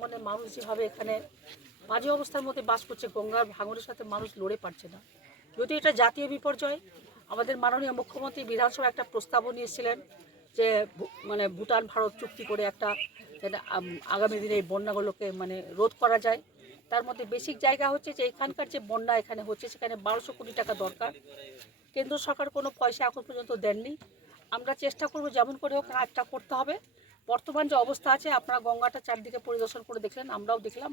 ভাঙনের মানুষ যেভাবে এখানে বাজে অবস্থার মধ্যে বাস করছে, গঙ্গার ভাঙনের সাথে মানুষ লড়ে পারছে না। যদি এটা জাতীয় বিপর্যয়, আমাদের মাননীয় মুখ্যমন্ত্রী বিধানসভা একটা প্রস্তাবও নিয়েছিলেন যে মানে ভুটান ভারত চুক্তি করে একটা আগামী দিনে এই বন্যাগুলোকে মানে রোধ করা যায়। তার মধ্যে বেসিক জায়গা হচ্ছে যে এখানকার যে বন্যা এখানে হচ্ছে সেখানে 1200 কোটি টাকা দরকার। কেন্দ্র সরকার কোনো পয়সা এখন পর্যন্ত দেননি। আমরা চেষ্টা করব যেমন করে হোক কাজটা করতে হবে। বর্তমান যে অবস্থা আছে, আপনারা গঙ্গাটা চারদিকে পরিদর্শন করে দেখলেন, আমরাও দেখলাম।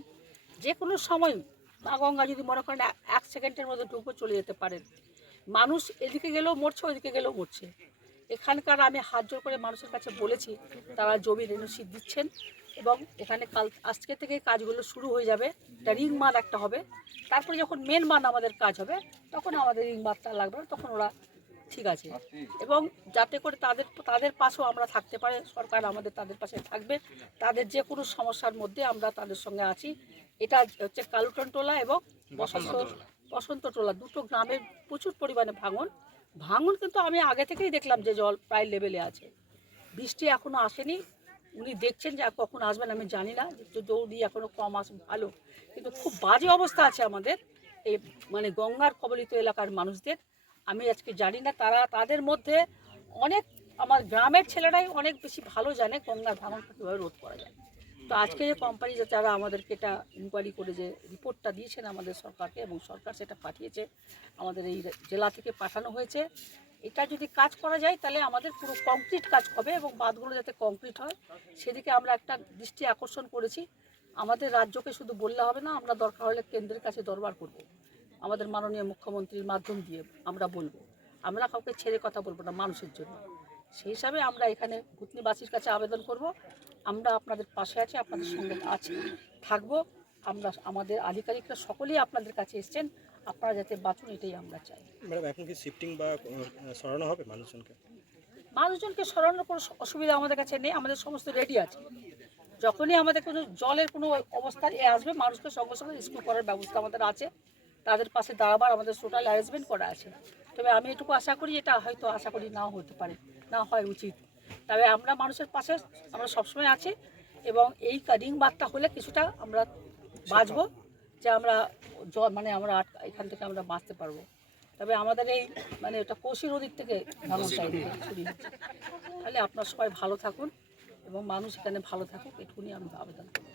যে কোনো সময় মা গঙ্গা যদি মনে করেন 1 সেকেন্ডের মধ্যে ডুবে চলে যেতে পারেন। মানুষ এদিকে গেলেও মরছে, ওইদিকে গেলেও মরছে। এখানকার আমি হাত জোর করে মানুষের কাছে বলেছি, তারা জমির এনওসি দিচ্ছেন এবং এখানে আজকে থেকে কাজগুলো শুরু হয়ে যাবে। একটা রিং মার একটা হবে, তারপরে যখন মেন মান আমাদের কাজ হবে তখন আমাদের রিং মারটা লাগবে না, তখন ওরা ঠিক আছে। এবং যাতে করে তাদের পাশেও আমরা থাকতে পারে, সরকার আমাদের তাদের পাশে থাকবে। তাদের যে কোনো সমস্যার মধ্যে আমরা তাদের সঙ্গে আছি। এটা হচ্ছে কালুটন টোলা এবং বসন্ত টোলা, দুটো গ্রামের প্রচুর পরিমাণে ভাঙন কিন্তু আমি আগে থেকেই দেখলাম যে জল প্রায় লেভেলে আছে। বৃষ্টি এখনও আসেনি, উনি দেখছেন যে কখন আসবেন আমি জানি না, যদি এখনও কম আসবে ভালো, কিন্তু খুব বাজে অবস্থা আছে আমাদের এই মানে গঙ্গার কবলিত এলাকার মানুষদের। আমি আজকে জানি না, তাদের মধ্যে অনেক আমার গ্রামের ছেলেরাই অনেক বেশি ভালো জানে গঙ্গার ভাঙনটা কীভাবে রোধ করা যায়। তো আজকে যে কোম্পানি যারা আমাদেরকে এটা ইনকোয়ারি করে যে রিপোর্টটা দিয়েছেন আমাদের সরকারকে, এবং সরকার সেটা পাঠিয়েছে, আমাদের এই জেলা থেকে পাঠানো হয়েছে। এটা যদি কাজ করা যায় তাহলে আমাদের পুরো কংক্রিট কাজ হবে এবং বাঁধগুলো যাতে কংক্রিট হয় সেদিকে আমরা একটা দৃষ্টি আকর্ষণ করেছি। আমাদের রাজ্যকে শুধু বললে হবে না, আমরা দরকার হলে কেন্দ্রের কাছে দরবার করব, আমাদের মাননীয় মুখ্যমন্ত্রীর মাধ্যম দিয়ে আমরা বলবো। আমরা কাউকে ছেড়ে কথা বলবো না মানুষের জন্য। সেই হিসাবে আমরা এখানে ভূতনিবাসীর কাছে আবেদন করব, আমরা আপনাদের পাশে আছি, আপনাদের সঙ্গে আছি, থাকবো। আমরা আমাদের আধিকারিকরা সকলেই আপনাদের কাছে এসছেন, আপনারা যাতে বাঁচুন এটাই আমরা চাই। ম্যাডাম, এখন কি শিফটিং বা সরানো হবে মানুষজনকে সরানোর কোনো অসুবিধা আমাদের কাছে নেই, আমাদের সমস্ত রেডি আছে। যখনই আমাদের কোনো জলের কোনো অবস্থা আসবে, মানুষকে সঙ্গে সঙ্গে রেস্কিউ করার ব্যবস্থা আমাদের আছে, তাদের পাশে দাঁড়াবার আমাদের টোটাল অ্যারেঞ্জমেন্ট করা আছে। তবে আমি এটুকু আশা করি, এটা হয়তো আশা করি নাও হতে পারে, না হয় উচিত, তবে আমরা মানুষের পাশে আমরা সবসময় আছি। এবং এই রিং বাঁধটা হলে কিছুটা আমরা বাঁচবো, যে আমরা মানে আমরা এখান থেকে আমরা বাঁচতে পারবো। তবে আমাদের এই মানে এটা কোশি নদীর থেকে ভাঙনটা শুরু হচ্ছে। তাহলে আপনারা সবাই ভালো থাকুন এবং মানুষ এখানে ভালো থাকুক, এটুকুনি আমি আবেদন করি।